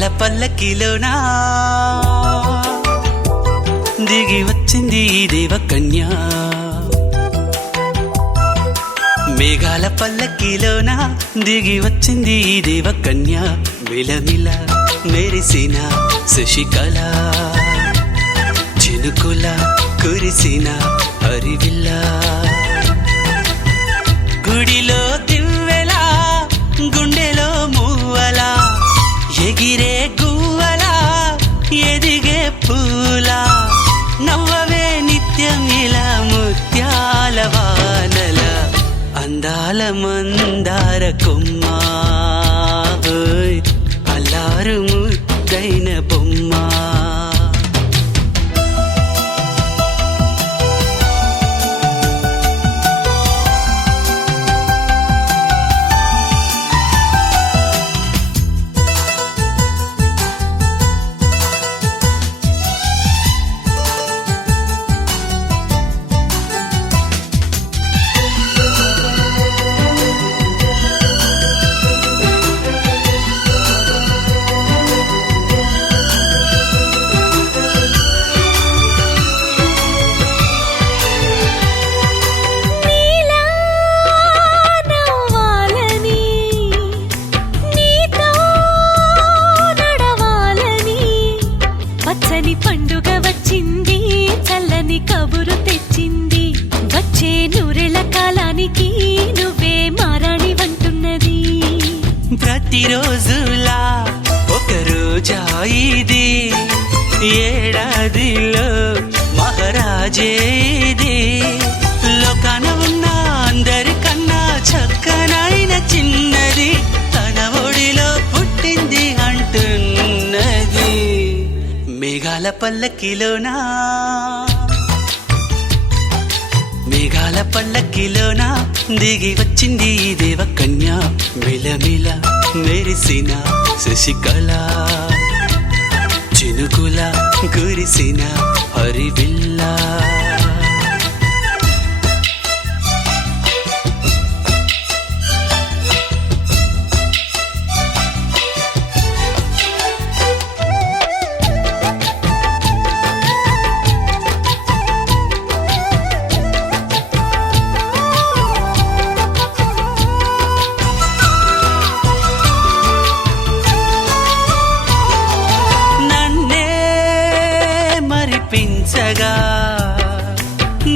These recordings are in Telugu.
మేఘాల పల్లకిలోనా దిగి వచ్చింది ఈ దేవకన్య. మేఘాల పల్లకిలోనా దిగి వచ్చింది ఈ దేవకన్య. మిలమిల మెరిసిన శశికళ చినుకుల కురిసిన హరివిల్ల. గుడిలో దివ్వెలా గుండెలో మూవలా ఎగిరే గువ్వలా ఎదిగే పూలా. నవ్వవే నిత్యం ఇలా ముత్యాల వానల అందాల మందార కొమ్మ. అల్లారు ముద్దైన బొమ్మ. పండుగ వచ్చింది చల్లని కబురు తెచ్చింది. వచ్చే నూరెళ్ళ కాలానికి నువ్వే మారాణి వంటున్నది. ప్రతిరోజులా ఒక రోజా ఇది ఏడాదిలో మహారాజే ఇది. లోకాన ఉన్న అందరికన్నా చక్కనైన చిన్నది తన ఒడిలో పుట్టింది అంటున్నది. మేఘాల పల్లకిలోనా మేఘాల పల్లకిలోనా దిగి వచ్చింది ఈ దేవకన్య. మిలమిల మెరిసిన శశికళ చినుకుల కురిసిన హరివిల్ల. మురిపించగా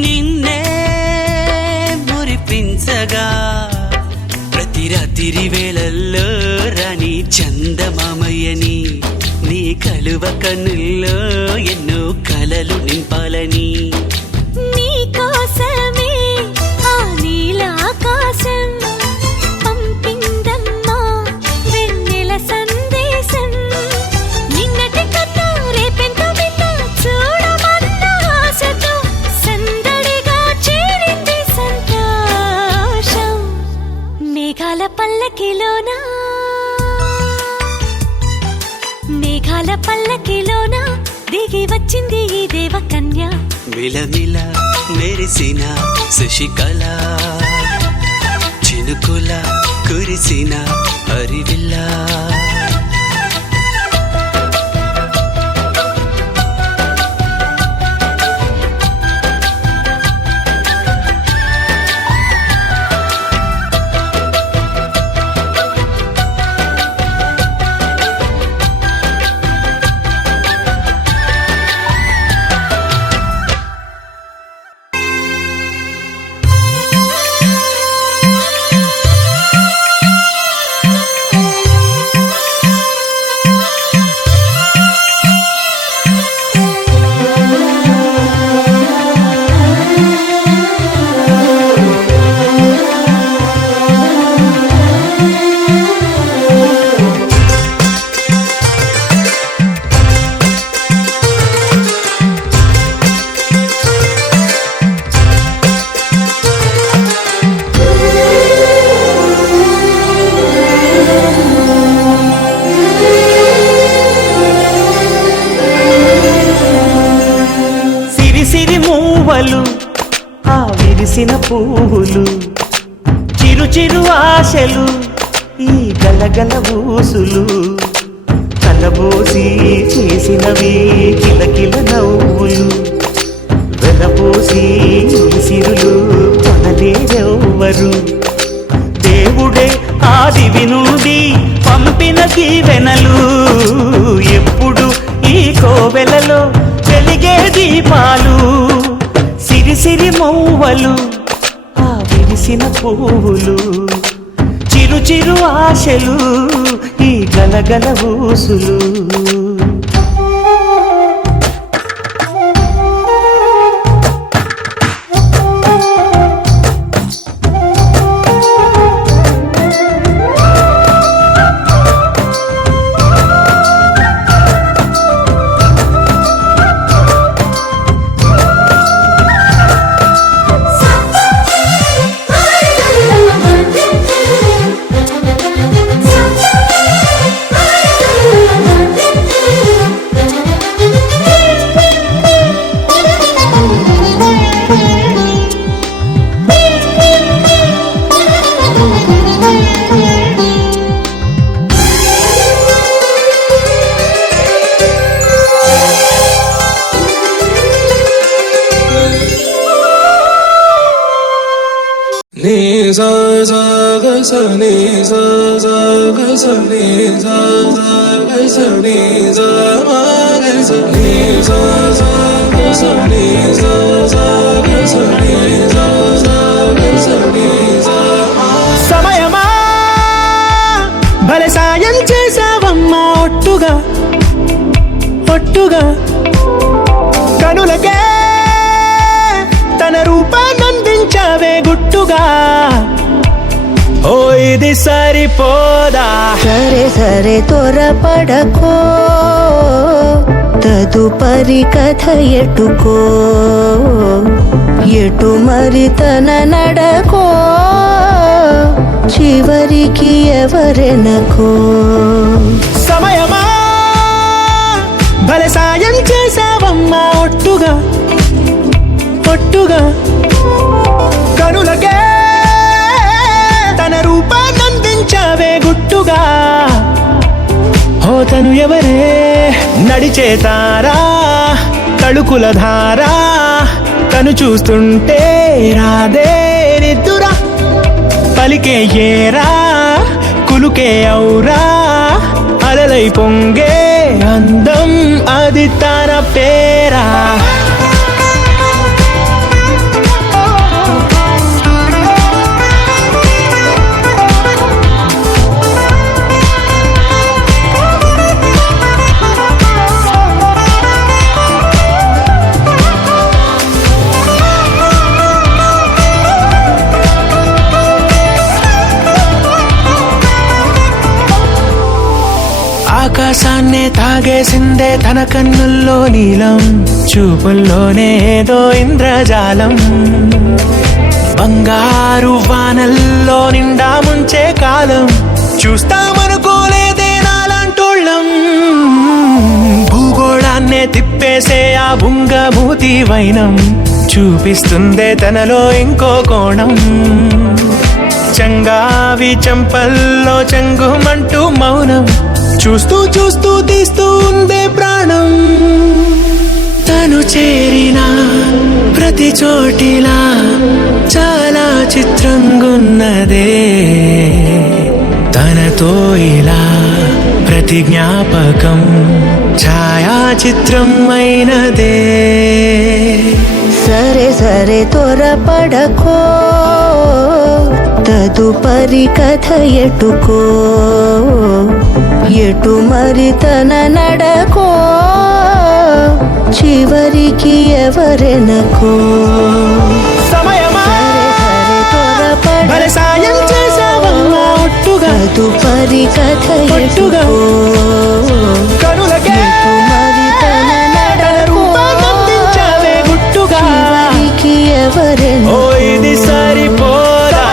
నిన్నే మురిపించగా ప్రతి రాత్రి వేళల్లో రాణి చందమామయ్యని నీ కలువ కన్నుల్లో ఎన్నో కలలు నింపాలని. నీ కోసమే ఆ నీలాకాశం పంపిందమ్మా వెన్నెల సందేశం. నిన్నటి కన్నా రేపెంత పల్లకిలోనా మేఘాల పల్లకిలోనా దిగి వచ్చింది ఈ దేవకన్య. మిలమిల మెరిసిన శశికళ చినుకుల కురిసిన హరివిల్ల. మూవలు ఆ విరిసిన పువ్వులు చిరు చిరు ఆశలు ఈ గలగల ఊసులు కల కలబోసి చేసినవి కిలకిల నవ్వులు వెలబోసి సిరులు కొనలేరెవ్వరు దేవుడే ఆదివి నుండి పంపిన దీవెనలు ఎప్పుడు ఈ కోవెలలో వెలిగే దీపాలు సిరిసిరి మౌవలు ఆ విరిసిన పువ్వులు చిరు చిరు ఆశలు ఈ గలగల ఊసులు sa sa ga sa ni sa sa ga sa ni sa sa ga sa ni sa ma ga sa ni sa sa ga sa ni sa sa ga sa ni sa sa ga sa ni sa సమయమా భలే సాయం చేసావమ్మా ఒట్టుగా ఒట్టుగా కనులకే తన రూపాన్నందించావే గుట్టుగా ఓ ఇది సరిపోదా సరే సరే త్వరపడకో తదుపరి కథ ఎటుకో ఎటు మరి తన నడకో చివరికి ఎవరెనకో సమయమా భలే సాయం చేసావమ్మా ఒట్టుగా ఒట్టుగా కనులకే తన రూపాన్నందించావే గుట్టుగా తను ఎవరే నడిచే తారా తళుకుల ధారా తను చూస్తుంటే రాదే నిద్దురా పలికే ఏరా కులుకే ఔరా అలలై పొంగే అందం అది తన పేరా ఆకాశాన్నే తాగేసిందే తన కన్నుల్లో నీలం చూపుల్లోనే ఏదో ఇంద్రజాలం బంగారు వానల్లో నిండా ముంచే కాలం చూస్తామనుకోలేదే నాలాంటోళ్ళం భూగోళాన్నే తిప్పేసే ఆ బుంగమూతి వైనం చూపిస్తుందే తనలో ఇంకో కోణం చంగావి చంపల్లో చంగుమంటూ మౌనం చూస్తూ చూస్తూ తీస్తూ ఉందే ప్రాణం తను చేరిన ప్రతి చోటిలా చాలా చిత్రంగున్నదే తనతో ఇలా ప్రతి జ్ఞాపకం ఛాయాచిత్రం అయినదే సరే సరే త్వరపడకో తదుపరి కథ ఎటుకో ఎటు మరి తన నడకో చివరికి ఎవరెనకో సమయమా భలే సాయం చేసావమ్మా ఒట్టుగా తదుపరి కథ ఎటుకో కనులకే ఎటు మరి తన నడకో రూపాన్నందించావే గుట్టుగా చివరికి ఎవరెనకో ఇది సరిపోదా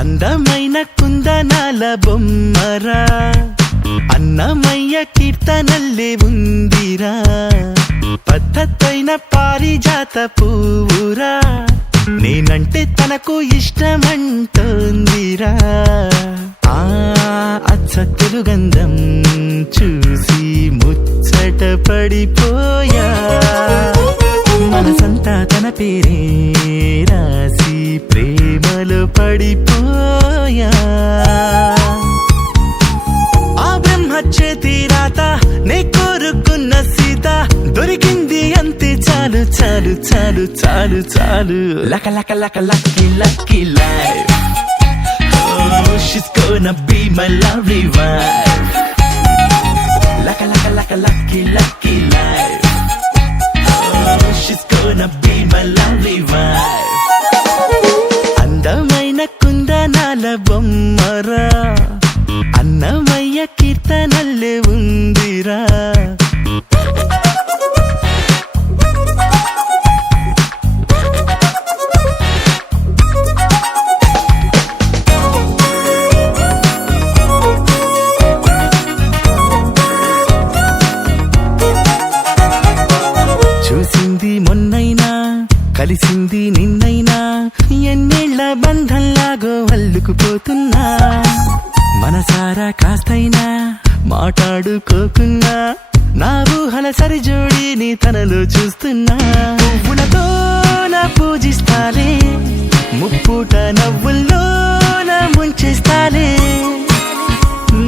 అందమైన కుందనాల బొమ్మరా అన్నమయ్య కీర్తనల్లే ఉందిరా పద్ధతైన పారిజాత పువ్వురా నేనంటే తనకు ఇష్టమంటోందిరా ఆ అచ్చ తెలుగంధం చూసి ముచ్చట పడిపోయా మనసంతా తన పేరే రాసి ప్రేమలో పడిపోయా ఆ బ్రహ్మ చేతి రాత నే కోరుకున్న సీత దొరికింది అంతే చాలు చాలు చాలు చాలు చాలు లక లక లక lucky lucky life Oh, she's gonna be my lovely wife లక లక లక lucky lucky life Oh, she's gonna be my lovely wife అందమైన కుందనాల బొమ్మరా అన్నమయ్య కీర్తనల్లే ఉందిరా చూసింది మొన్నైనా కలిసింది నిన్నైనా ఎన్నేళ్ల బంధంలాగో అల్లుకుపోతున్నా మనసారా కాస్తైనా మాట్లాడుకోకున్నా నా ఊహల సరిజోడిని తనలో చూస్తున్నా పువ్వులతోన పూజిస్తాలే ముప్పుట నవ్వుల్లోన ముంచేస్తాలే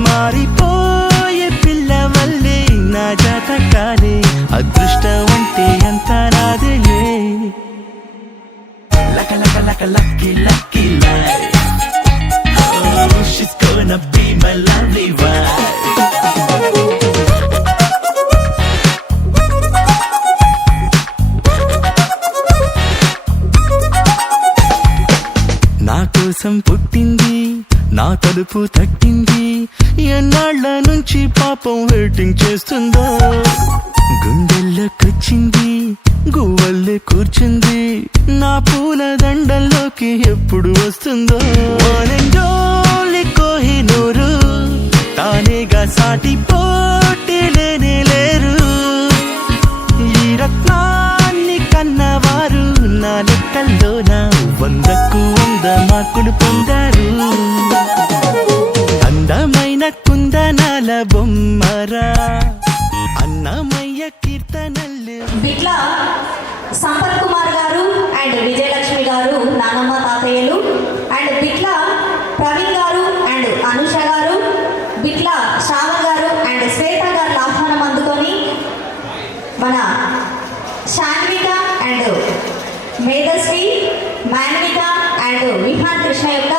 మారిపోయే పిల్లవల్లే నా జాతకాలే అదృష్టం అంటే అంత నాదేలే లక లక లక lucky lucky life Oh, she's gonna be my lovely wife నా కోసం పుట్టింది నా తలుపు తట్టింది ఎన్నాళ్ళ నుంచి పాపం వెయిటింగ్ చేస్తుందో గుండెల్లోకొచ్చింది గువ్వల్లే కూర్చుంది నా పూల దండల్లోకి ఎప్పుడు వస్తుందో ఓనంజోలి కోహినూరు తానేగా సాటి పోటీ లేనే లేరు ఈ రత్నాన్ని కన్నవారు నా లెక్కల్లోన 100కు 100 మార్కులు పొందారు అందమైన కుందనాల బొమ్మరా అన్నమయ్య కీర్తనల్లు బిట్ల సంపత్ కుమార్ గారు అండ్ విజయలక్ష్మి గారు నానమ్మ తాతయ్యలు అండ్ బిట్ల ప్రవీణ్ గారు అండ్ అనుష గారు బిట్ల శ్రావణ్ గారు అండ్ శ్వేత గారు ఆహ్వానం అందుకొని మన శాన్విక అండ్ మేధస్వి మాన్విక అండ్ విహాన్ కృష్ణ యొక్క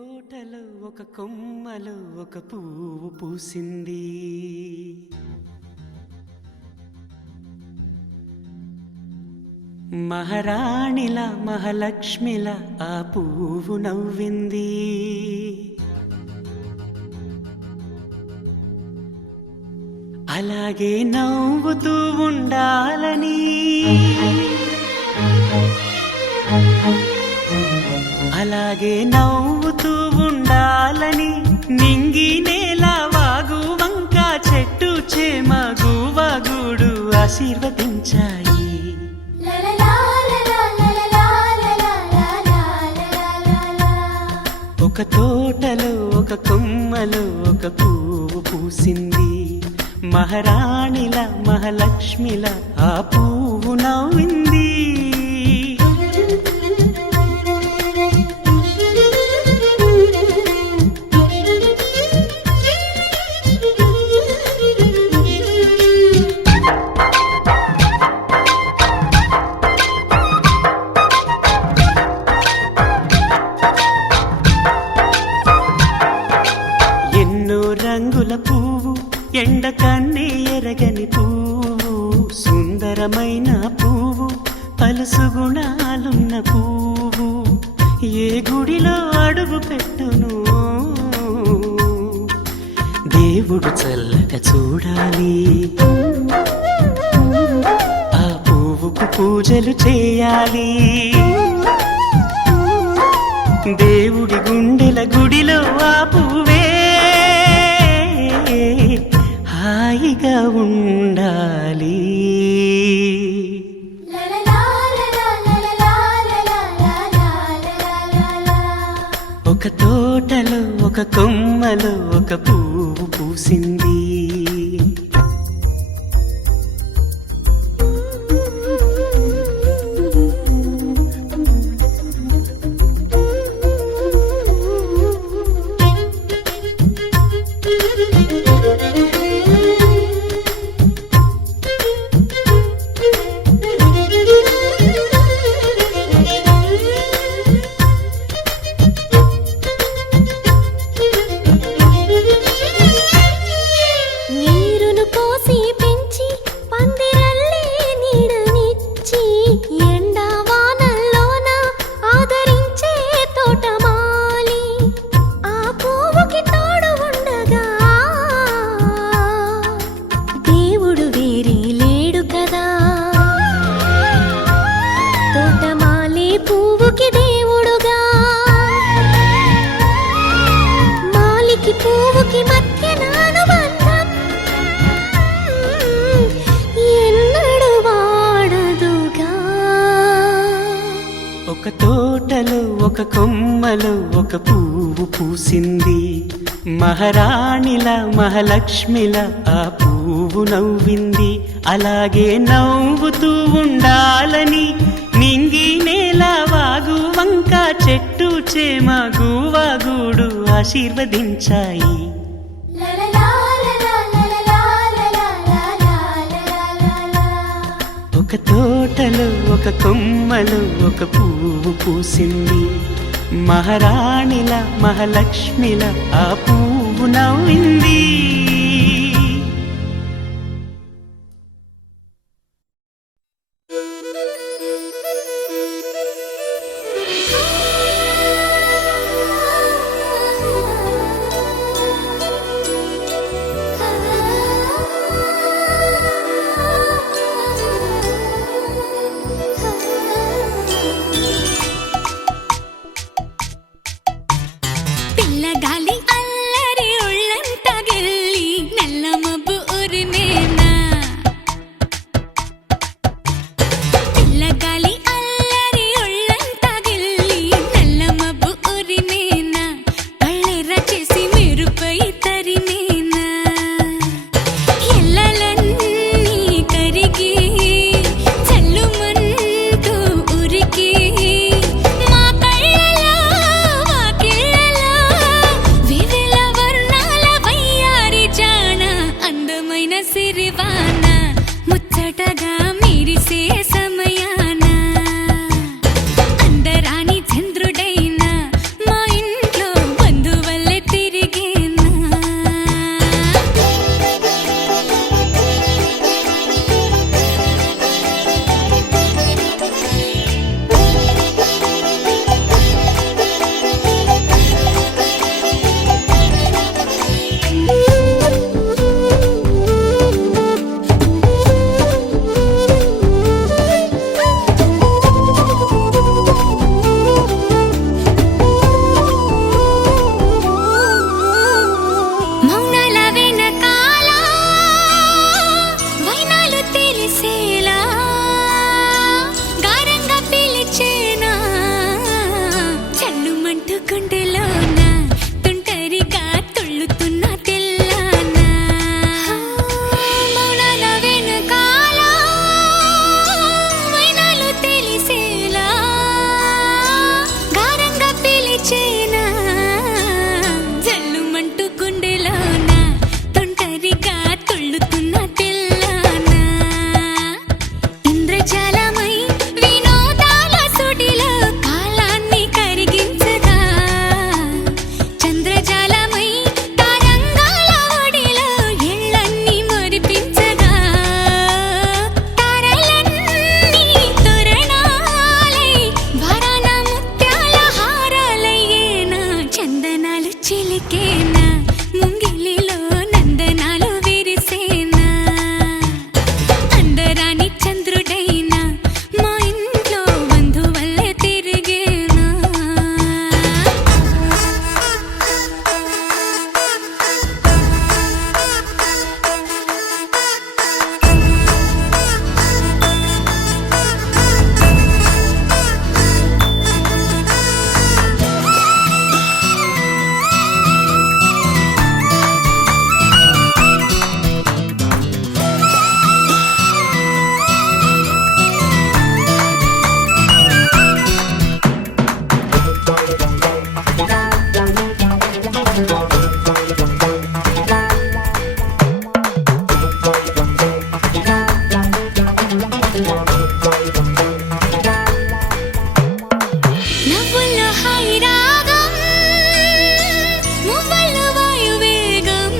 తోటలో ఒక కొమ్మలో ఒక పువ్వు పూసింది, మహారాణిలా మహాలక్ష్మిలా ఆ పువ్వు నవ్వింది. అలాగే నవ్వుతూ ఉండాలని, అలాగే నవ్వుతూ ఉండాలని నింగి నేల వాగు వంక చెట్టు చేమ గువగూడు ఆశీర్వదించాయి. ఒక తోటలో ఒక కొమ్మలో ఒక పువ్వు పూసింది, మహారాణిల మహాలక్ష్మిల ఆ పువ్వు నవ్వింది. రంగుల పువ్వు ఎండ కన్నే ఎరగని పువ్వు, సుందరమైన పువ్వు పలుసు గుణాలున్న పువ్వు, ఏ గుడిలో అడుగు పెట్టును దేవుడు చల్లగా చూడాలి. ఆ పువ్వుకు పూజలు చేయాలి, దేవుడి గుండెల గుడిలో ఆ పువ్వే హాయిగా ఉండాలి. ఒక తోటలో ఒక కొమ్మలో ఒక పువ్వు పూసింది. ఒక తోటలో ఒక కొమ్మలో ఒక పువ్వు పూసింది, మహారాణిల మహాలక్ష్మిల ఆ పువ్వు నవ్వింది. అలాగే నవ్వుతూ ఉండాలని నింగి నేల వాగు వంక చెట్టు చేమ గువగూడు ఆశీర్వదించాయి. ఒక తోటలో ఒక కొమ్మలో ఒక పువ్వు పూసింది, మహారాణిల మహాలక్ష్మిల ఆ పువ్వు నవ్వింది. గాలి అల్లరి ఉళ్ళంతా గిల్లి పలికేనా ముంగిలిలో నందనాలు విరిసేనా అందరాని చంద్రుడైనా మా ఇంట్లో బంధువల్లే తిరిగేనా నవ్వుల్లో హాయి రాగం మువ్వల్లో వాయువేగం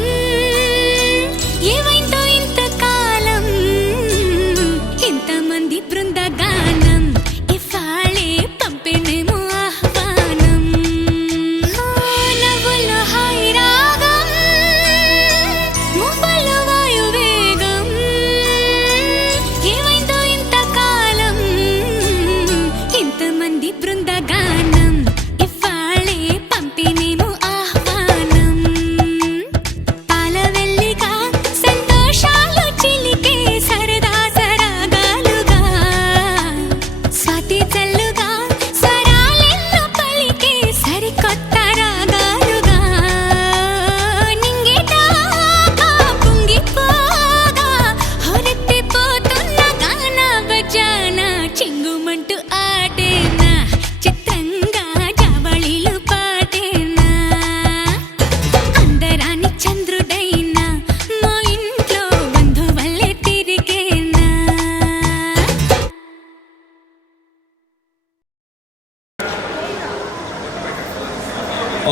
ఏవైందో ఇంతకాలం ఇంతమంది బృందగానం ఇవాళే పంపిణేమో ఆహ్వానం నవ్వుల్లో హాయి రాగం మువ్వల్లో వాయువేగం ఏవైందో ఇంతకాలం ఇంతమంది బృందగానం ఇవాళే పంపిణేమో ఆహ్వానం పాలవెల్లిగా సంతోషాలు చిలికే సరదా సరాగాలుగా స్వాతి చల్లుగా స్వరాలెన్నో పలికే సరికొత్త రాగాలుగా నింగిదాకా పొంగిపోగా హొరెత్తిపోతున్న గాన బజానా చింగుమంటూ ఆడేనా చిత్రంగా జావళిలు పాడేనా అందరాని చంద్రుడైనా మా ఇంట్లో బంధువల్లే తిరిగేనా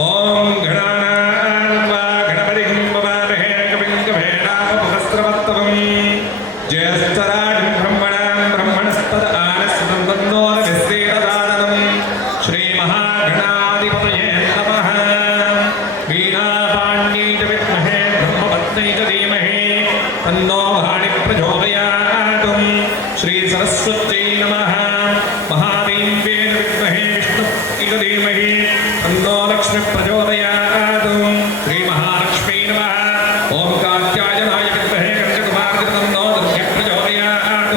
ఓం గణానాన్వా గణపతిం వవామహే కవిం కవీనాముపమస్రవస్తవం జ్యేష్ఠరాజం బ్రహ్మణాం బ్రహ్మణస్పద ఆనస్పదం తన్నో నిశ్రీరదానం శ్రీమహాగణాధిపతయే నమః వీణాపాణ్యై చ విద్మహే బ్రహ్మపత్న్యై చ ధీమహి తన్నో వాణి ప్రచోదయాత్ శ్రీసరస్వత్యై నమః మహాదేవ్యై విద్మహే విష్ణుపత్న్యై చ ధీమహి తన్నో లక్ష్మీ ప్రచోదయాత్ శ్రీమహాలక్ష్మీ నమః ఓం కాత్యాయనాయ విద్మహే కన్యకుమార్తె తన్నో దుర్గే ప్రచోదయాత్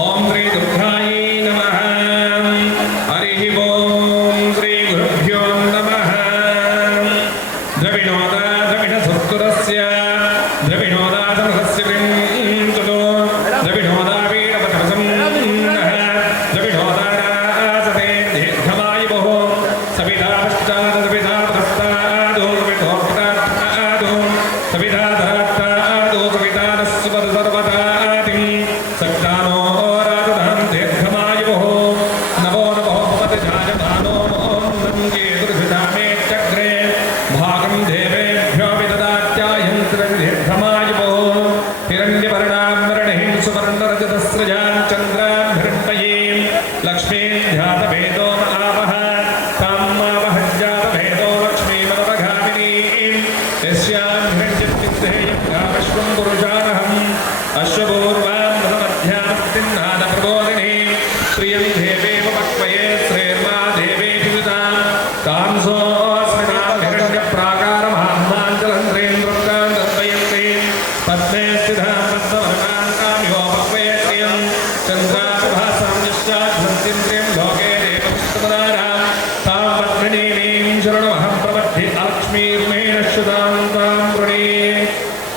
ఓం శ్రీ దుర్గాయై నమః హరి ఓం శ్రీ గురుభ్యో నమః ద్రవిణోద ద్రవిణసుర్గురస్య ద్రవిణోదాసమహస్య వింతుతో ద్రవిణోదా వీరవచనసం ద్రవిణోదాసతే దీర్ఘమాయుః సవితా పశ్చాత్ సవితా పురస్తాద్ సవితోపతాద్ సవితా ధరాత్తాద్ సవితా నస్సుపద సర్వదాతి సక్తానో రాజధాం దీర్ఘమాయుః నమో నమో భవతి జాయమానో నంగే దుర్భిధామే చక్రే భాగం దేవేభ్యో విదదాత్యాయంత్రం దీర్ఘమాయుః హిరణ్యవర్ణాం వరణీం సువర్ణరజతస్రజాం చంద్రాం హిరణ్మయీం లక్ష్మీం ధ్యాతవేదో ఆవహ తాం మావహజ్జాతవేదో లక్ష్మీమనవగామినీం యస్యాం హిరణ్యత్యుద్ధేయం విశ్వం పురుషానహం అశ్వపూర్వాం మదమధ్యామస్తిన్నాద ప్రబోధిని ప్రియం దేవేవ పక్వయే శ్రేర్మా దేవేభియుతాం తాం సోస్మినాం హిరణ్యప్రాకారమహామాంచలంద్రేంద్రం దర్శయంతి పద్మే స్థితాం పద్మవర్ణాంతామివో పక్వయే శ్రియం చంద్రాభిభాసాం యస్యాధ్వంతింద్రియం లోకే దేవపుష్పదారాం తాం పద్మినీం శరణమహం ప్రపద్యే అలక్ష్మీర్మేణ శుతాం తాం వృణే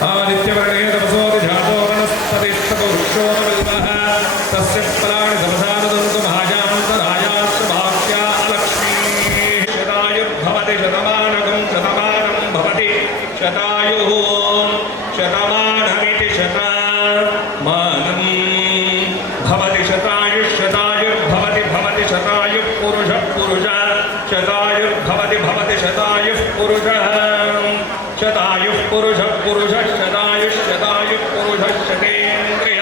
ఆదిత్యవర్ణే తపసో జాతో వనస్పతిస్తపురుషో విల్వః తస్య ఫలాని సమధానదంతు మహాయాంతరాయాస్య వాక్యా అలక్ష్మీః శతాయుర్భవతి శతమానకం శతమానం భవతి శతాయుః శతమానమితి శతమానం భవతి శతాయుర్భవతి భవతి శతాయుః పురుషః పురుషः శతాయుర్భవతి భవతి శతాయుః పురుషः శతాయుః పురుషః పురుషः శతాయుః పురుషः శతేంద్రియ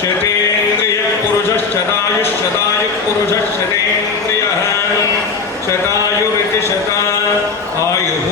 శతేంద్రియ పురుషः శతాయుః పురుషः శతేంద్రియः శతాయురితి శత ఆయుః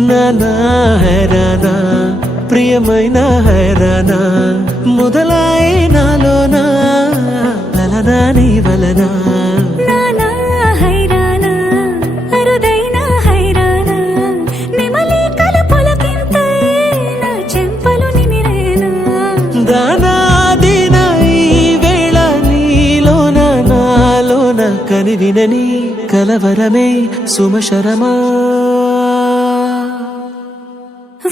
నానా హైరానా ప్రియమైన హైరానా మొదలాయి నాలోనా లలనా నీ వలనా నానా హైరానా అరుదైన హైరానా నెమలి కలుపులకింతై నా చెంపలు నిమిరేనా దానాదిన ఈ వేళ నీలోన నాలోన కనివినని కలవరమే సుమశరమా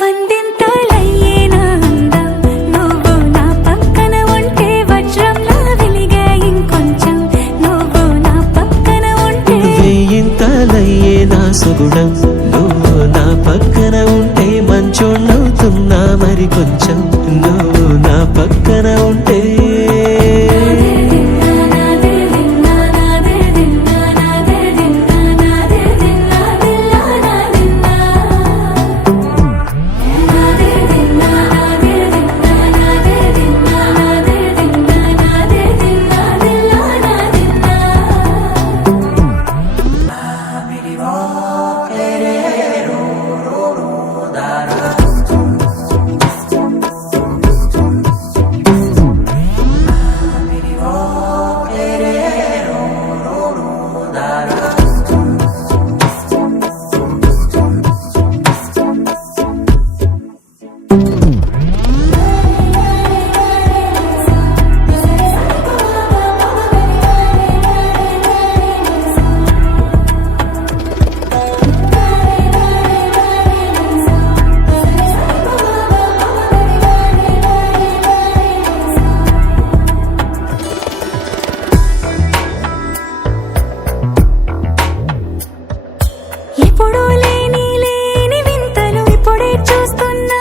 వందింతలయ్యేనా అందం నువ్వు నా పక్కన ఉంటే వజ్రంలా వెలిగే ఇంకొంచెం నువ్వు నా పక్కన ఉంటే వేయింతలయ్యే నా సుగుణం నువ్వు నా పక్కన ఉంటే మంచోణ్ణవుతున్నా మరి కొంచెం నువ్వు నా పక్కన ఉంటే ఎప్పుడూ లేని వింతలు ఇప్పుడే చూస్తున్నా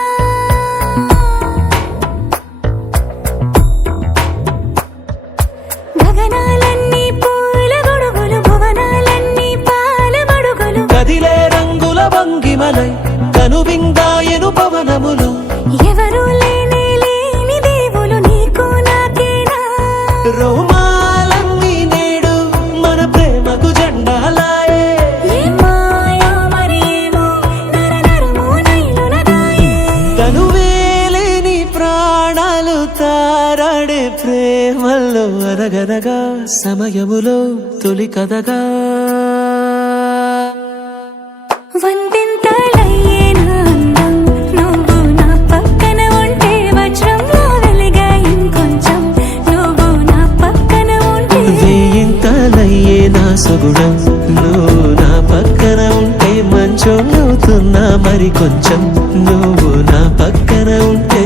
గగనాలన్నీ పూల గొడుగులు భువనాలన్నీ పాల మడుగులు కదిలే రంగుల భంగిమలై కనువిందాయను పవనములు ఎవరు లేని దేవులు నీకు నాకేనా రోమాలన్నీ నేడు మన ప్రేమకు జెండాలాయే ఏ మాయో మరేమో నరనరమో నైలునదాయే తనువేలేని ప్రాణాలు తారాడే ప్రేమల్లో అనగనగా సమయములో తొలి కథగా వందింతలయ్యేనా అందం నువ్వు నా పక్కన ఉంటే వజ్రంలా వెలిగే ఇంకొంచెం నువ్వు నా పక్కన ఉంటే వేయింతలయ్యే నా సుగుణం నువ్వు నా పక్కన ఉంటే మంచోణ్ణవుతున్నా మరి కొంచెం నువ్వు నా పక్కన ఉంటే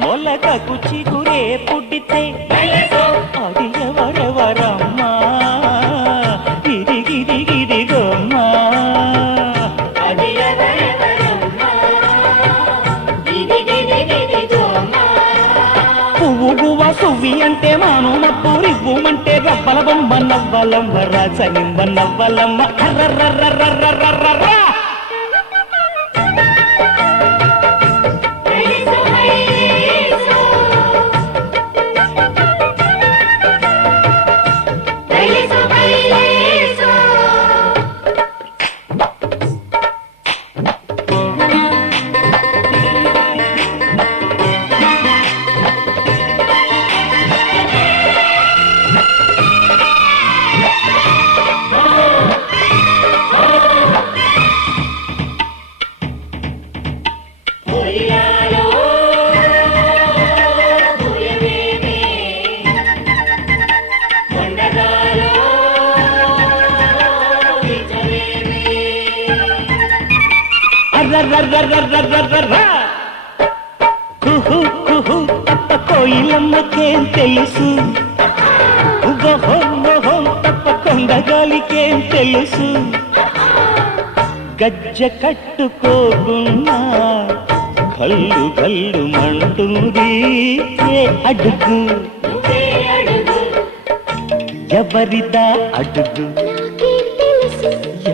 మొలకకు చిగురే పుట్టితే అది ఎవరెవరమ్మా గిరిగిరిగిరిగమ్మా పువ్వు గువ్వ సువ్వి అంటే మాను మబ్బు రివ్వుమంటే రవ్వల బొమ్మ నవ్వలమ్మ రాసనిమ్మ నవ్వలమ్మ అర్రర్రర్రర్రర్రర్రర్ర కుహు కుహు తప్ప కోయిలమ్మకేం తెలుసు మొహం తప్ప కొండగాలికేం తెలుసు గజ్జ కట్టుకోకున్నా కళ్ళు కళ్ళు మంటుంది ఏ అడుగు ఎవరిదా అడుగు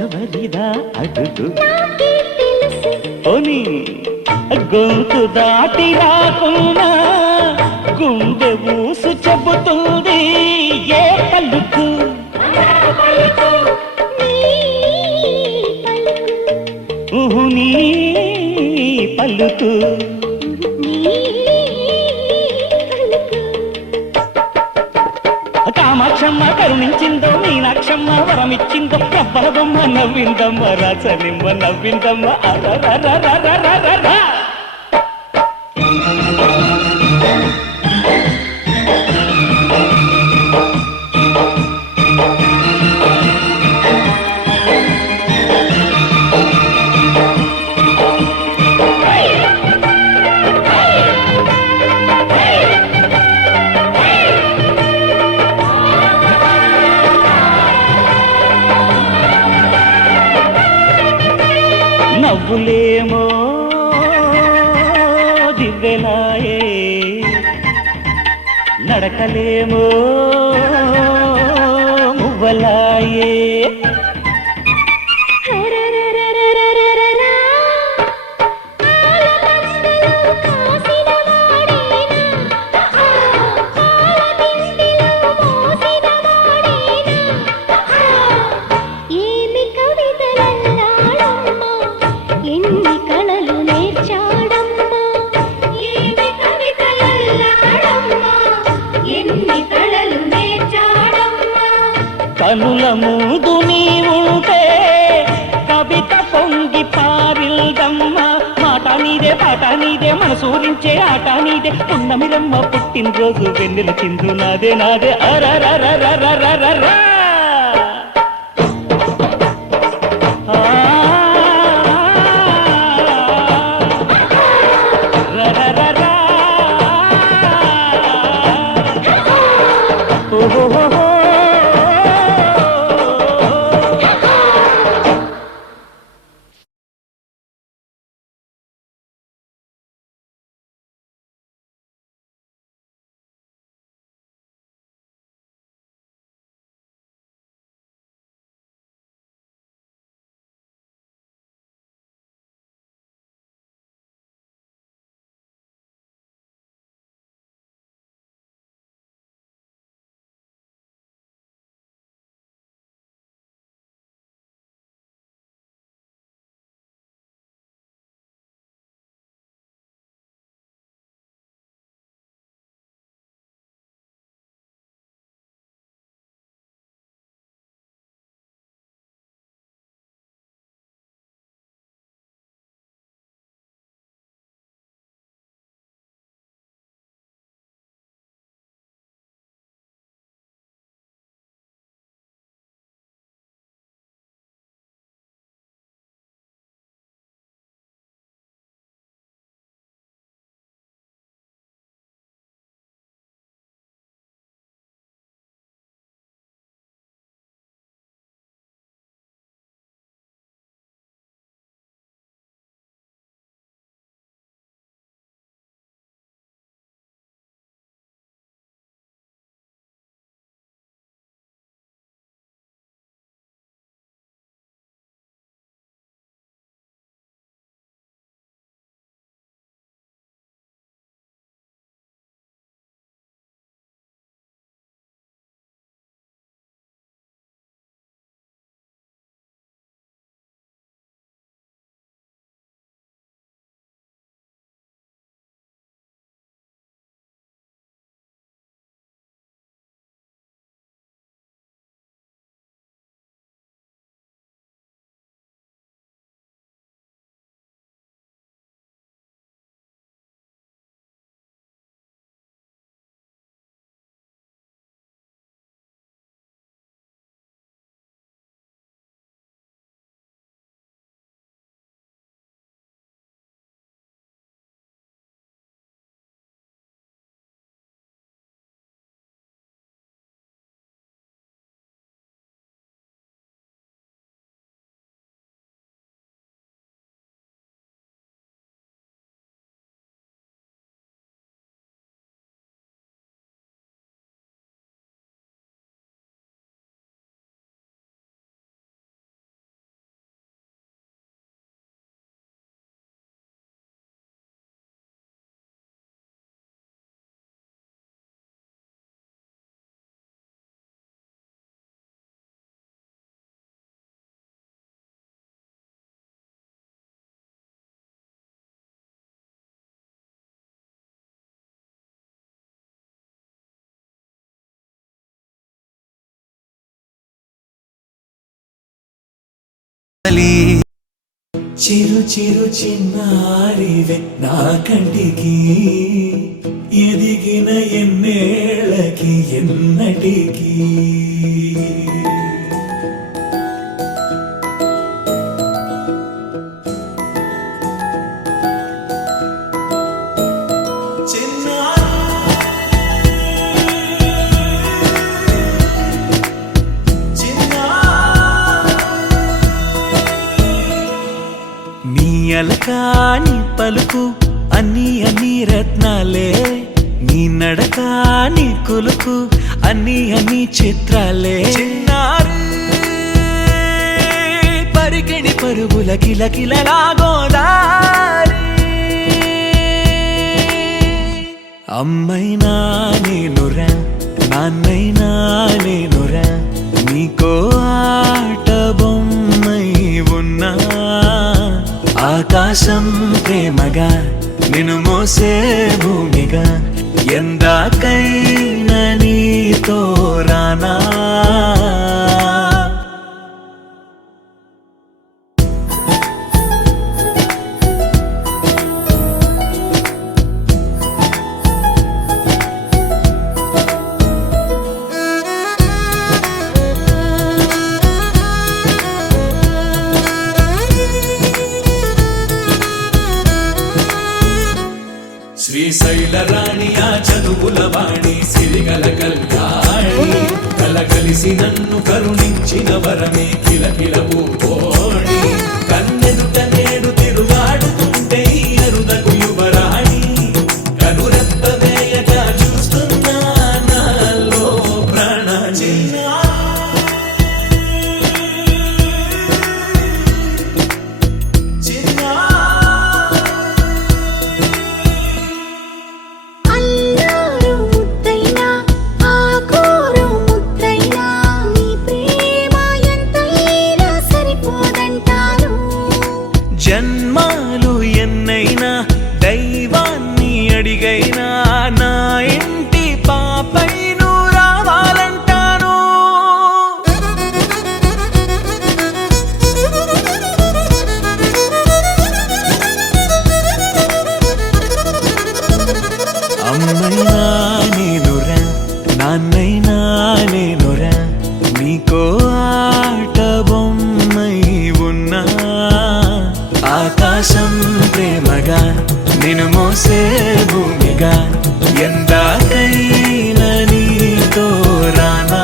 ఎవరిదా అడుగు ఓని గొంతు దాటి రాకున్నా గుండె ఊసు చెబుతుంది ఏ పలుకు నీ పలుకు కామాక్షమ్మ కరుణించిందో మీనాక్షమ్మ వరమిచ్చిందో రవ్వల బొమ్మ నవ్విందమ్మ రాసనిమ్మ నవ్విందమ్మ అరరరరరరరర నవ్వులేమో దివ్వెలాయే నడకలేమో మువ్వలాయే కనుల ముందు నీవుంటే కవిత పొంగి పారిల్దమ్మ మాట నీదే పాట నీదే మనసూరించే ఆట నీదే పున్నమిరమ్మ పుట్టినరోజు వెన్నెల చిందు నాదే నాదే అరరరరరరరరా చిరు చిరు చిన్నారివే నా కంటికి ఎదిగిన ఎన్నేళ్ళకి ఎన్నటికి అలకాని పలుకు అన్ని అన్ని రత్నాలే నీ నడక నీ కులుకు అన్ని అన్ని చిత్రాలే చిన్నారు పరికిణి పరుగుల కిలకిలలాగోదారి అమ్మైనా నేనురా నాన్నైనా నేనురా నీకో ఆట బొమ్మై ఉన్నా ఆకాశం ప్రేమగా నిన్ను మోసే భూమిగా ఎందాకైనా నీతో రానా శ్రీశైల రాణి ఆ చదువుల వాణి సిరిగల కళ్యాణి కలగలిసి నన్ను కరుణించిన వరమే కిలకిల పూకోణి కన్నెదుట నేడు తిరుగాడుతుంటే అరుదకు యువరాణి కనురెప్ప వేయగా చూస్తున్నా నాలో ప్రాణ జన్మాలు ఎన్నైనా దైవాన్ని అడిగైనా నా ఇంటి పాపై నువ్వు రావాలంటాను అమ్మైనా నేనురా నాన్నైనా నేనురా నీకో ఆట బొమ్మై ఉన్నా ఆకాశం ప్రేమగా నిన్ను మోసే భూమిగా ఎందాకైనా నీతో రానా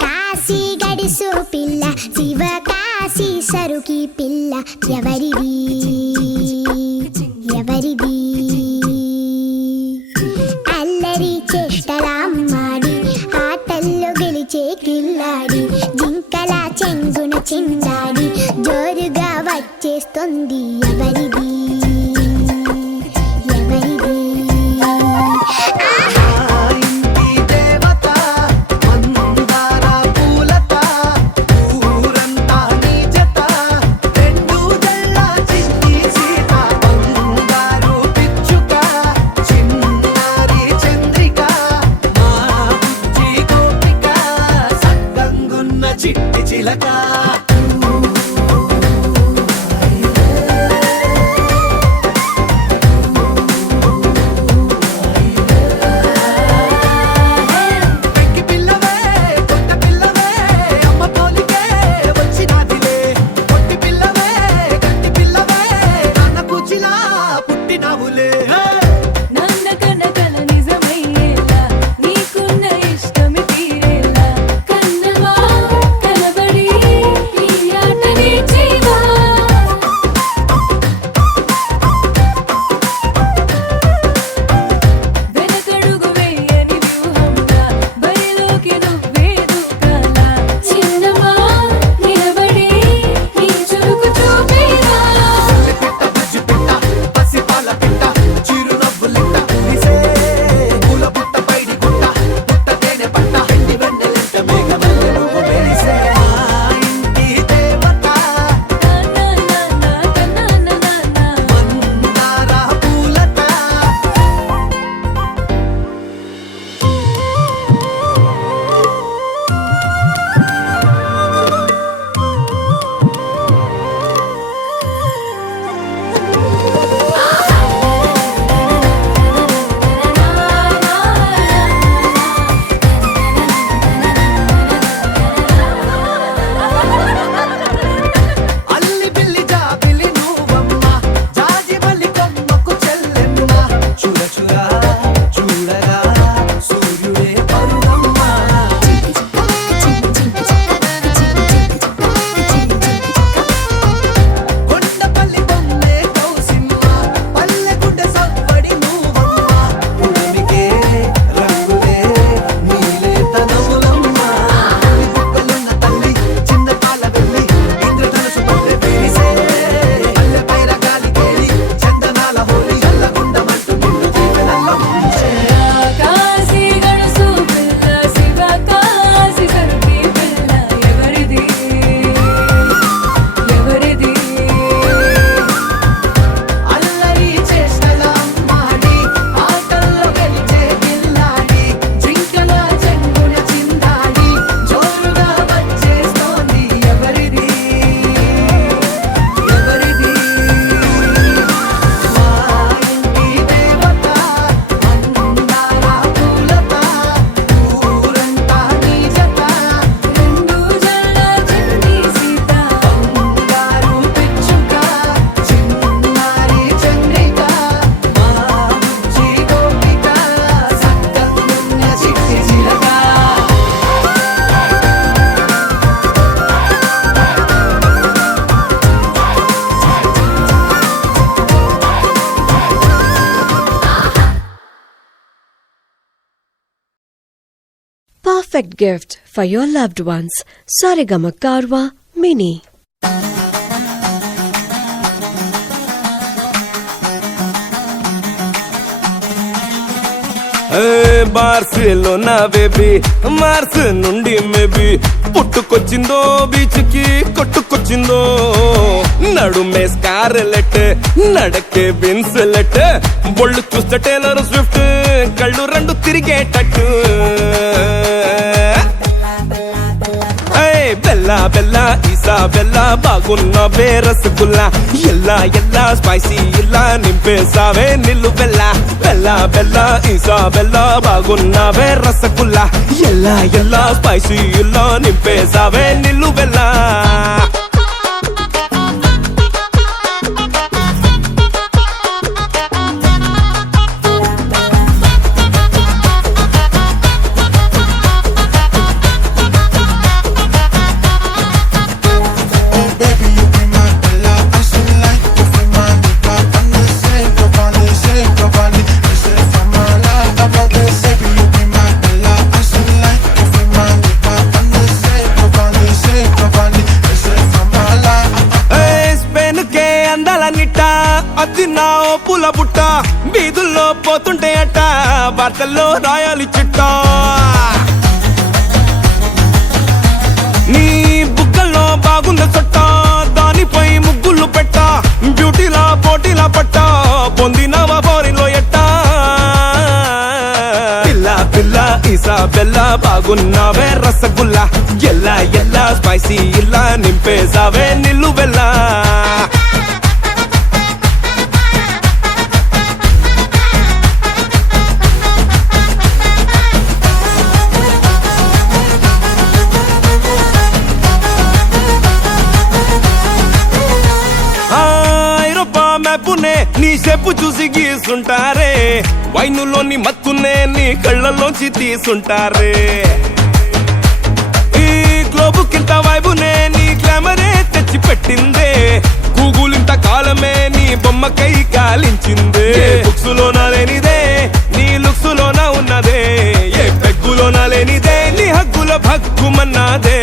కాశీ గడిసు పిల్ల శివ కాశీ సరుకి పిల్ల ఎవరిది ఎవరిది అల్లరి చేష్టలామ్మాడి ఆటల్లో గెలిచే కిల్లాడి జింకల చెంగున చిందాడి జోరుగా వచ్చేస్తుంది ఎవరిది ఎవరిది చిట్టి చిలక పెంకి పిల్లవే కొత్త పిల్లవే అమ్మ పోలికే వచ్చినాదిలే కొట్టి పిల్లవే గట్టి పిల్లవే నాన్న కూచిలా పుట్టినావులే నాన్న కల నిజమయ్యేలా నీకున్న ఇష్టమి తీరేలా కన్నవా కనబడి perfect gift for your loved ones. Saregama Karwa Mini. Barcelona baby Mars నుండి మేబీ పుట్టుకొచ్చిందో బీచ్ కి కొట్టుకొచ్చిందో నడుమే స్కార్లెట్ నడకే విన్సెలెట్ బొళ్ళు చూస్తే టేలర్ స్విఫ్ట్ కళ్ళు రెండు తిరిగేటట్టు బెల్లా బెల్లా ఈసా బెల్లా బాగున్న రసగుల్లా ఎల్లా ఎల్లా స్పైసీ ఇలా నింపేసావే నిల్లు బెల్లా బెల్లా బెల్లా ఈసా బెల్లా బాగున్న రసగుల్లా ఎల్లా ఎల్లా స్పైసీ ఇలా నింపేసావే నిల్లు బెల్లా అది నా పూల బుట్ట బీదుల్లో పోతుంటే అట్ట వార్తల్లో రాయాలి చిట్ట నీ బుగ్గల్లో బాగుంది చుట్ట దానిపై ముగ్గులు పెట్ట బ్యూటీలా పోటీలా పట్ట పొందినవా బోరిలో ఎట్ట పిల్ల పిల్ల ఈసా బెల్ల బాగున్నావే రసగుల్లా ఎల్లా ఎల్లా స్పైసీ ఇలా నింపేసావే నిల్లు బెల్లా నీ చెప్పు చూసి గీసుంటారే వైనులోని మత్తునే నీ కళ్ళలోంచి తీసుంటారే ఈ గ్లోబు కింద వైబునే నీ గ్లామరే తెచ్చి పెట్టిందే గూగుల్ ఇంత కాలమే నీ బొమ్మకై కాలించిందే బుక్స్ లోనా లేనిదే నీ లుక్స్ లోనా ఉన్నదే ఏ పెగ్గులోనా లేనిదే నీ హగ్గుల భగ్గుమన్నాదే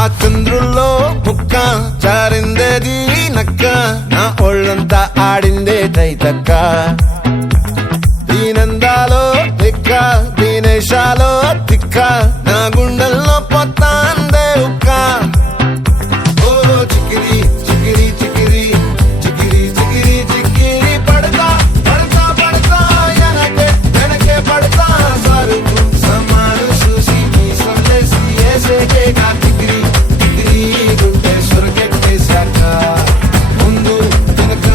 ఆ చంద్రుల్లో ముక్క చారిందేది నక్క నా ఒళ్ళంతా ఆడిందే తైతక్క దీనందాలో తిక్క దీనేశాలో తిక్క నా గుండెల్లో పొత్తాందే ఉక్క ఓ చికిరి చికిరి చికిరి చికిరి చికిరి చికిరి పడతా పడతా పడతా వెనకే వెనకే పడతా సరుకు సమాను చూసి నీ సందేశి ఏసేకే కా చికిరి చికిరి గుండె సురకెట్టేశాక ముందు వెనక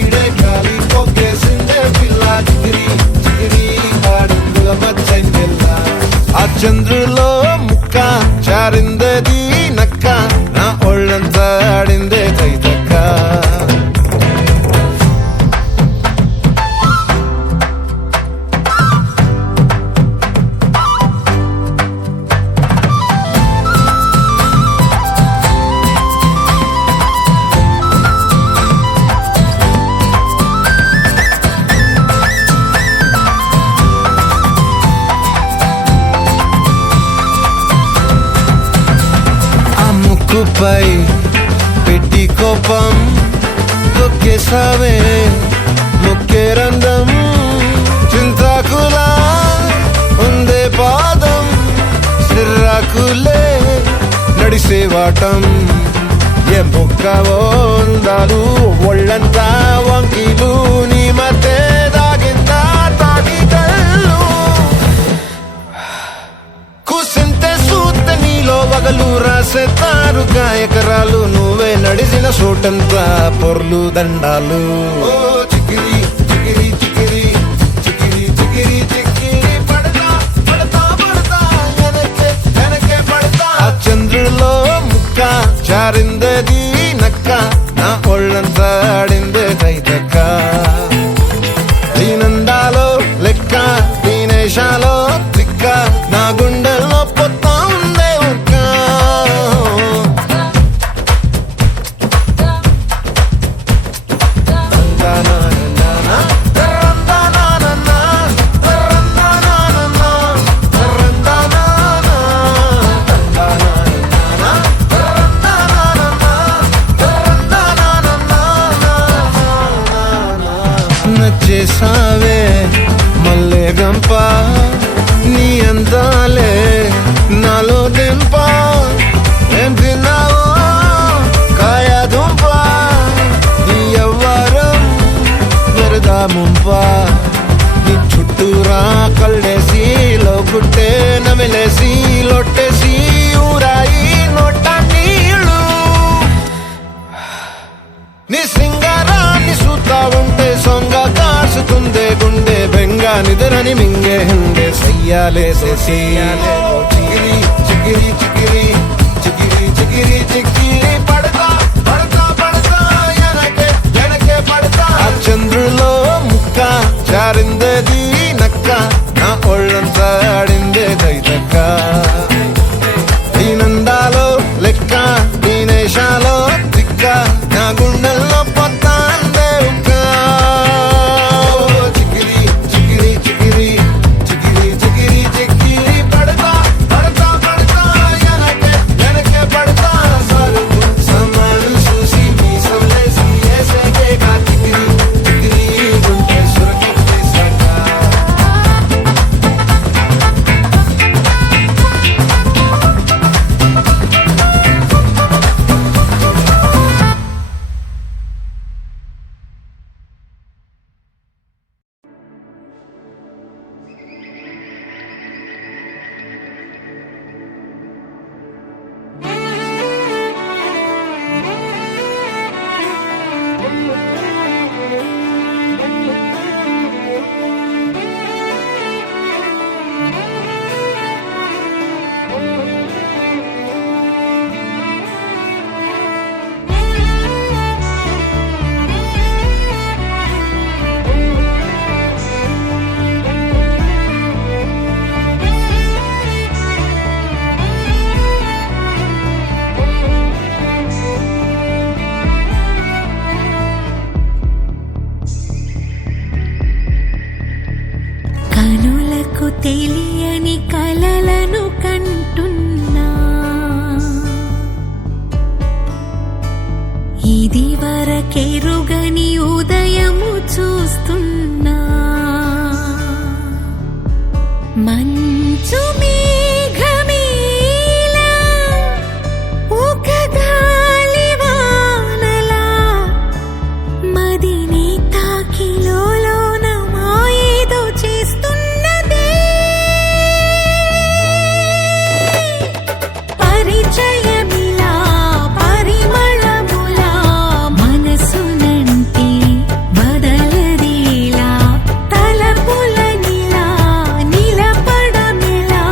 ఈడే గాలి పొగ్గేసిందే పిల్ల చికిరి చికిరి ఆడుగుల మచ్చైందెల్లా ఆ చంద్రుల ముక్కుపై పెట్టి కోపం తొక్కేసావే ముక్కే రంధ్రం చింతాకులా ఉందే పాదం సిర్రాకులే నడిసేవాటం ఏ బొక్కవో అందాలు ఒళ్ళంతా వంకీలు నీ మధ్య దాగిందా తాగి కళ్ళు కూసింతే సూత్త నీలో వగలు రాసేతారుగా ఎకరాలు నువ్వే నడిసిన చోటంతా పొర్లు దండాలు ఓ చికిరి చికిరి చికిరి చికిరి చికిరి చికిరి పడతా పడతా పడతా వెనకే వెనకే పడతా ఆ చంద్రుల్లో ముక్క చారిందది నక్క నా ఒళ్ళంతా ఆడిందే కైతక్క దీనందాలో లెక్క దీనేశాలో దిక్క నా గుండెల్లో పొత్తా ఉందే ఉక్క నచ్చేసావే మల్లె గంప నీ అందాలే నాలో దెంప ఏం తిన్నావో కాయ దుంప నీ ఎవ్వరం మెరదా ముంప నీ చుట్టూరా కళ్ళేసి లోగుట్టే నమిలేసి లొట్టేసి ఊరాయి నోట నీళ్ళు నీ సింగారాన్ని చూస్తా ఉంటే సొంగ కాసుకుందే గుండె బెంగ నిద్రని మింగే హండే సయ్యాలేసే సయ్యాలే చికిరి చికిరి చికిరి చికిరి చికిరి చికిరి పడతా పడతా పడతా వెనకే వెనకే పడతా ఆ చంద్రులో ముక్క చారిందది నక్క నా ఒళ్ళంతా ఆడిందే దైతక్క దీనందాలో లెక్క దీనేశాలో దిక్క నా గుండెల్లో పొత్తా అందే ఉక్క చికిరి చికిరి చికిరి చికిరి చికిరి చికిరి పడతా పడతా పడతా వెనకే వెనకే పడతా సరుకు సమాలు చూసి మీ సవలేసి ఏసేకే కా చికిరి చికిరి గుండె సురకి సకా కనులకు తెలియని కలలను కంటున్నా ఇది వరకెరుగని ఉదయము చూస్తున్నా మంచు మేఘమేలా ఒక గాలివానలా మదిని తాకిలోన మాయేదో చేస్తున్నదే పరిచయమిలా పరిమళములా మనసునంటే బదలదేలా తలపులనిలా నిలపడమిలా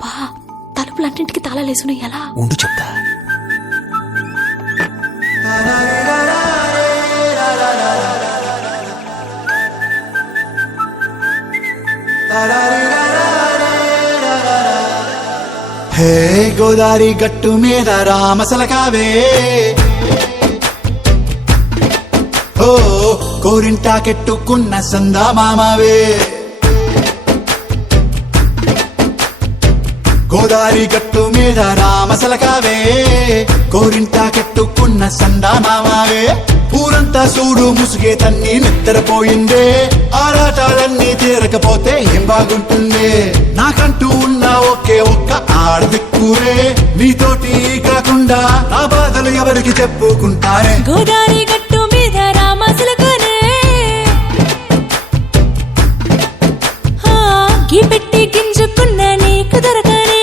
బా తలుపులన్నింటికి తాళాలేసుకుని ఎలా ఉండు చెప్తా. హే గోదారి గట్టు మీద రామసలకావే, ఓ కోరింటాకెట్టుకున్న సందా మామావే. గోదారి గట్టు మీద రామసలకావే, కోరింటాకెట్టుకున్న సందా మామావే. ఊరంతా చూడు ముసుగే తన్ని నిద్రపోయిందే, ఆరాటాలన్నీ తీరకపోతే ఏం బాగుంటుంది. నాకంటూ ఉన్న ఒకే ఒక్క ఆడదిక్కురే, నీతోటి కాకుండా నా బాధలు ఎవరికి చెప్పుకుంటారే. గోదారి గట్టు మీద రామసులకనే గీ పెట్టి గింజుకున్న నీకు దొరకనే.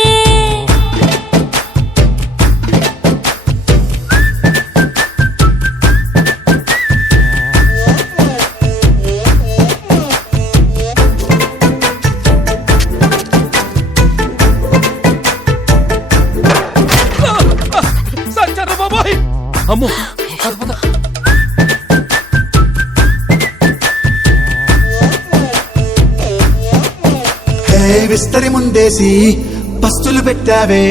అమ్మో విస్తరి ముందేసి పస్తులు పెట్టావే,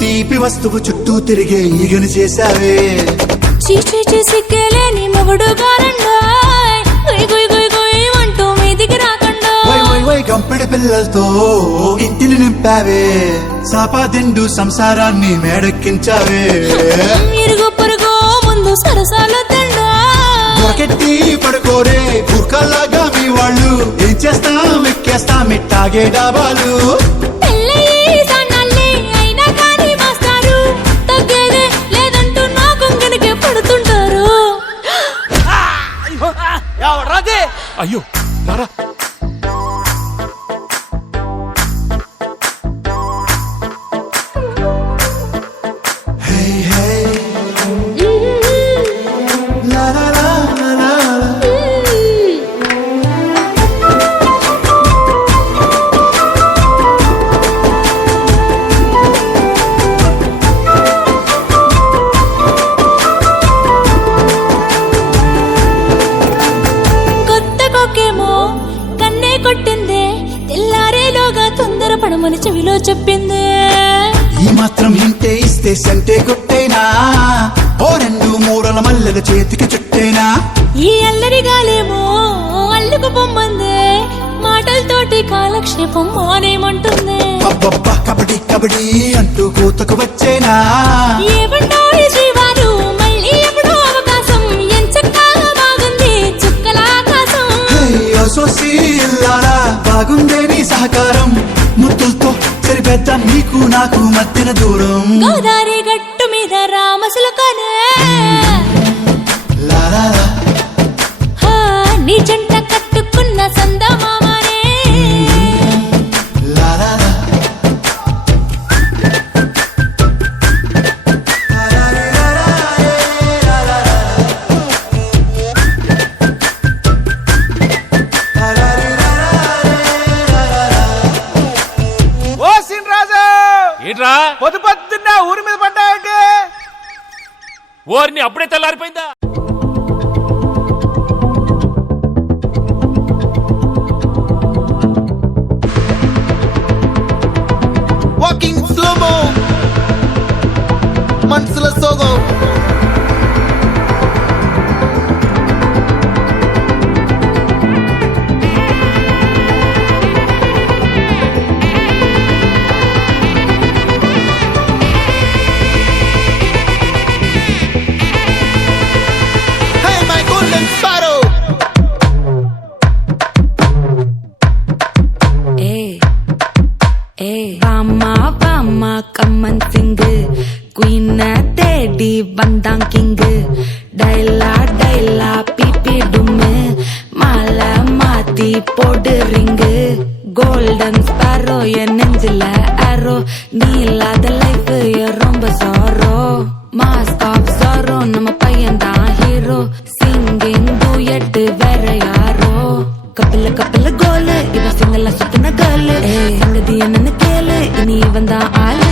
తీపి వస్తువు చుట్టూ తిరిగే ఈగను చేశావే. చీచీ సిగ్గలేని మొగుడు గారండాయ్, గుయ్ గుయ్ గుయ్ గుయ్ అంటూ మీదికి రాకండా. వై వై వై గంపెడి పిల్లలతో ఇంటిని నింపావే, సాపాదిండు సంసారాన్ని మేడెక్కించావే. ఇరుగు పొరుగు ముందు సరసాలు తండా, దొరకెట్టి పడుకోరే కుక్కలాగా మీ వాళ్ళు. ఏం చేస్తాం ఎక్కేస్తాం ఇట్టాగే డాబాలు. పెళ్ళయి సన్నాళ్ళే అయినా కానీ మాస్తారు, తగ్గేదే లేదంటూ నా కొంగనికే పడుతుంటారు. అయ్యో రారా. పడమని చెవిలో చెప్పింది. ఈ మాత్రం హింటే ఇస్తే సంటే కొట్టేనా, ఓ రెండు మూరల మల్లెల చేతికి చుట్టేనా. ఈ అల్లరి గాలేమో అల్లుకు పొమ్మందే, మాటలతోటి కాలక్షేపం మానేమంటుంది. అబ్బబ్బా కబడ్డీ కబడ్డీ అంటూ కూతకు వచ్చేనా. ఏమంటారు శ్రీవారు మళ్ళీ ఎప్పుడో అవకాశం, ఎంచక్కా బాగుంది చుక్కల ఆకాశం. సోసి ఇల్లారా బాగుందే నీ సహకారం, ముద్దులతో సరిపెద్ద నీకు నాకు మధ్యన దూరం. గోదారి గట్టు మీద రామసులకనే నీ జంట కట్టుకున్న సందా మామనే. ఏంట్రా పొద్దు పొద్దున్న ఊరి మీద పడ్డాయంటే ఓర్ని అప్పుడే తెల్లారిపోయిందా? వాకింగ్ స్లోమో మనసుల సోగో கம்மன் சிங்கு குயின தேடி வந்தான் கிங்கு. டைலா டைலா பிபி டும்மு மாலை மாத்தி போடு ரிங்கு. கோல்டன் ஸ்பாரோ என் நெஞ்சில ஆரோ, நீ இல்லாத லைஃப் ரொம்ப சாரோ. மாஸ்க் ஆஃப் சாரோ நம்ம பையன் தான் ஹீரோ, சிங்கிங் டூயட் வேற யாரோ. கப்பல கப்பல கோலு இவ சிங்கல சுத்தின கேளு, சங்கதி என்னன்னு கேளு. நீ வந்தா ஆளு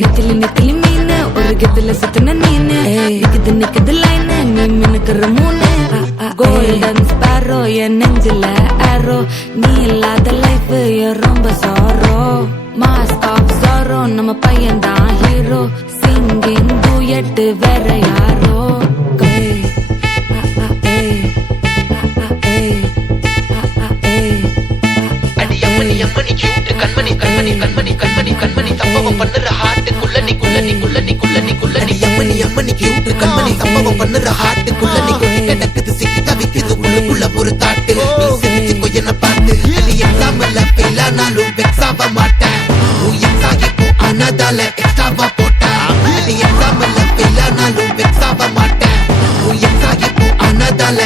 நெத்திலி நெத்திலி மீன் ஒரு கெத்துல சுத்தின நீனு நிக்குது நிக்குது லைன் நீ மினுக்குற மூணு கோல்டன் ஸ்பாரோ என் நெஞ்சில ஆரோ நீ இல்லாத லைஃப் ரொம்ப சாரோ மாஸ்க் ஆஃப் சாரோ நம்ம பையன் தான் ஹீரோ சிங்கிங் டூயட் வேற யாரோ அம்மணி அம்மணி கியூட் கண்மணி கண்மணி கண்மணி கண்மணி கண்மணி சம்பவம் பண்ணுற ஹார்ட் குள்ளனி குள்ளனி குள்ளனி குள்ளனி குள்ளனி அம்மணி அம்மணி கியூட் கண்மணி சம்பவம் பண்ணுற ஹார்ட் குள்ளனி குள்ளி கிடக்குது சிக்கி தவிக்குது உள்ளுக்குள்ள ஒரு தாட்டு நீ சிரிச்சுக்கோ என்ன பார்த்து நீ எக்ஸாம்ல ஃபெயில் ஆனாலும் வெக்ஸ் ஆக மாட்டேன் நீ எக்ஸாம் இப்போ ஆனதால எக்ஸ்ட்ராவா போட்டா நீ எக்ஸாம்ல ஃபெயில் ஆனாலும் வெக்ஸ் ஆக மாட்டேன் நீ எக்ஸாம் இப்போ ஆனதால